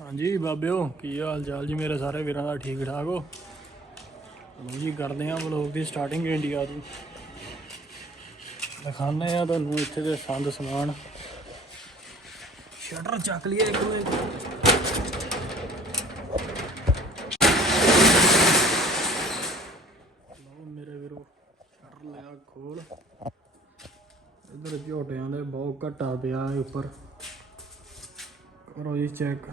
ਹਾਂਜੀ ਬਾਬਿਓ, ਕੀ ਹਾਲ ਚਾਲ ਜੀ ਮੇਰੇ ਸਾਰੇ ਵੀਰਾਂ ਦਾ? ਠੀਕ ਠਾਕ ਹੋ? ਲੋ ਜੀ, ਕਰਦੇ ਆਂ ਵਲੋਗ ਦੀ ਸਟਾਰਟਿੰਗ ਇੰਡੀਆ ਤੋਂ ਦਿਖਾਉਂਦੇ ਆ ਤੁਹਾਨੂੰ ਇੱਥੇ ਦੇ ਸੰਦ ਸਮਾਨ। ਸ਼ਟਰ ਚੱਕ ਲਈਏ ਇੱਕ ਵਾਰ। ਲਓ ਮੇਰੇ ਵੀਰੋ, ਸ਼ਟਰ ਲਿਆ ਖੋਲ। ਇਧਰ ਝੋਟਿਆਂ ਦੇ ਬਹੁਤ ਘਟਾ ਪਿਆ ਹੈ ਉੱਪਰ। ਕਰੋ ਜੀ ਚੈੱਕ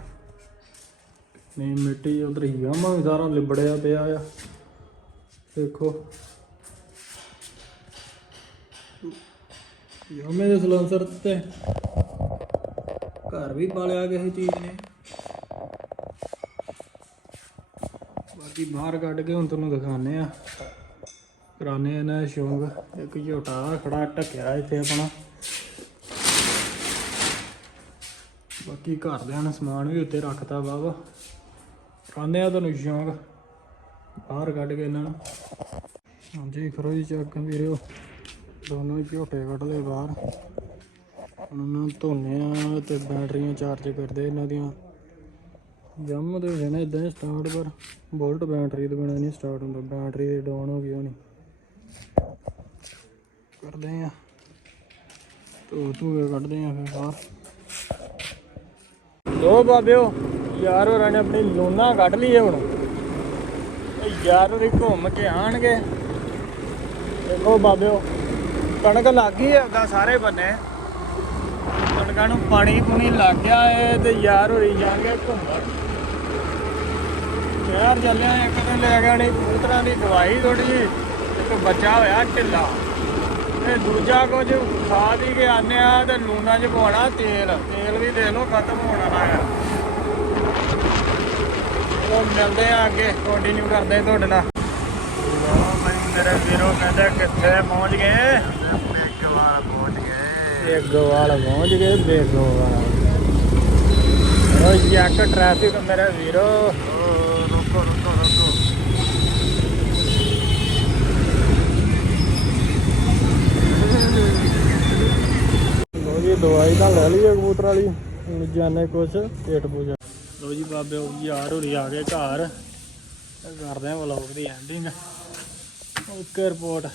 ਨਹੀਂ ਮਿੱਟੀ ਉਧਰ ਯਾਮਾ ਵੀ ਸਾਰਾ ਲਿਬੜਿਆ ਪਿਆ ਆ। ਦੇਖੋ। ਯਾਮੇ ਦੇ ਸਲੈਂਸਰ ਤੇ ਘਰ ਵੀ ਪਾਲਿਆ ਕਿਸੇ ਚੀਜ਼ ਨੇ। ਬਾਕੀ ਬਾਹਰ ਕੱਢ ਕੇ ਹੁਣ ਤੁਹਾਨੂੰ ਦਿਖਾਣੇ ਆ। ਕਰਾਣੇ ਇਹਨਾਂ ਦਾ ਸ਼ੌਂਕ। ਇੱਕ ਝੋਟਾ ਖੜਾ ਟੱਕਿਆ ਇੱਥੇ ਆਪਣਾ। ਬਾਕੀ ਘਰਦਿਆਂ ਨੇ ਸਮਾਨ ਵੀ ਉੱਤੇ ਰੱਖਤਾ ਬਾਬਾ ਖਾਂਦੇ ਆ ਤੁਹਾਨੂੰ ਸ਼ੌਂਕ। ਬਾਹਰ ਕੱਢ ਕੇ ਇਹਨਾਂ ਨੂੰ। ਹਾਂਜੀ ਖਰੋ ਜੀ ਚੱਕ ਵੀਰਿਓ ਦੋਨੋਂ ਹੀ ਝੋਟੇ ਕੱਢ ਲਏ ਬਾਹਰ। ਹੁਣ ਉਹਨਾਂ ਨੂੰ ਧੋਨੇ ਆ ਤੇ ਬੈਟਰੀਆਂ ਚਾਰਜ ਕਰਦੇ ਇਹਨਾਂ ਦੀਆਂ। ਜੰਮ ਦੇ ਹੋਣੇ ਇਦਾਂ ਹੀ ਸਟਾਰਟ ਪਰ। ਬੋਲਟ ਬੈਟਰੀ ਤੋਂ ਬਿਨਾਂ ਨਹੀਂ ਸਟਾਰਟ ਹੁੰਦਾ। ਬੈਟਰੀ ਡਾਊਨ ਹੋ ਗਈ ਹੋਣੀ। ਕਰਦੇ ਆ। ਧੋ ਧੂ ਕੱਢਦੇ ਆ ਫਿਰ ਬਾਹਰ। ਲੋ ਬਾਬਿਓ। ਯਾਰ ਹੋਰਾਂ ਨੇ ਆਪਣੀ ਲੋਨਾ ਕੱਢ ਲਈ ਹੈ ਹੁਣ। ਇਹ ਯਾਰ ਹੋਰੀ ਘੁੰਮ ਕੇ ਆਣਗੇ ਦੇਖੋ ਬਾਬਿਓ, ਕਣਕ ਲੱਗ ਗਈ ਹੈ ਉਹਦਾ ਸਾਰੇ ਬੰਨੇ। ਕਣਕਾਂ ਨੂੰ ਪਾਣੀ ਪੂਣੀ ਲੱਗ ਗਿਆ ਏ ਤੇ ਯਾਰ ਹੋਰੀ ਜਾਣਗੇ ਘੁੰਮਣ। ਸ਼ਹਿਰ ਚੱਲਿਆ ਇੱਕ ਦਿਨ ਲੈ ਗਿਆ ਨਹੀਂ ਕਬੂਤਰਾਂ ਦੀ ਦਵਾਈ ਥੋੜੀ ਜਿਹੀ, ਇੱਕ ਬੱਚਾ ਹੋਇਆ ਢਿੱਲਾ। ਤੇ ਦੂਜਾ ਕੁਝ ਖਾ ਦੀ ਕੇ ਆਨੇ ਆ ਤੇ ਨੂਨਾ ਚ ਪਾਉਣਾ ਤੇਲ। ਤੇਲ ਵੀ ਦੇ ਲੋ ਖਤਮ ਹੋਣ ਵਾਲਾ ਮਿਲਦੇ ਆ ਅੱਗੇ ਕੰਟੀਨਿਊ ਕਰਦੇ ਤੁਹਾਡੇ ਨਾਲ। ਲਓ ਮੇਰੇ ਵੀਰੋ ਕਹਿੰਦੇ ਕਿੱਥੇ ਪਹੁੰਚ ਗਏ? ਬੇਗਵਾਲ ਪਹੁੰਚ ਗਏ। ਬੇਗੋਵਾਲ ਪਹੁੰਚ ਗਏ ਬੇਗੋਵਾਲ। ਓ ਯੱਕ ਟ੍ਰੈਫਿਕ ਮੇਰੇ ਵੀਰੋ। ਰੁਕੋ ਰੁਕੋ ਰੁਕੋ। ਲੋ ਜੀ ਦਵਾਈ ਤਾਂ ਲੈ ਲਈ ਕਬੂਤਰ ਵਾਲੀ। ਹੁਣ ਜਾਣੇ ਕੁਛ ਪੇਟ ਪੂਜਾ। ਲੋ ਜੀ ਬਾਬੇ ਉਹ ਯਾਰ ਹੋਰੀ ਆ ਗਏ ਘਰ। ਕਰਦੇ ਆ ਵਲੌਗ ਦੀ ਐਂਡਿੰਗ ਓਕੇ ਰਿਪੋਰਟ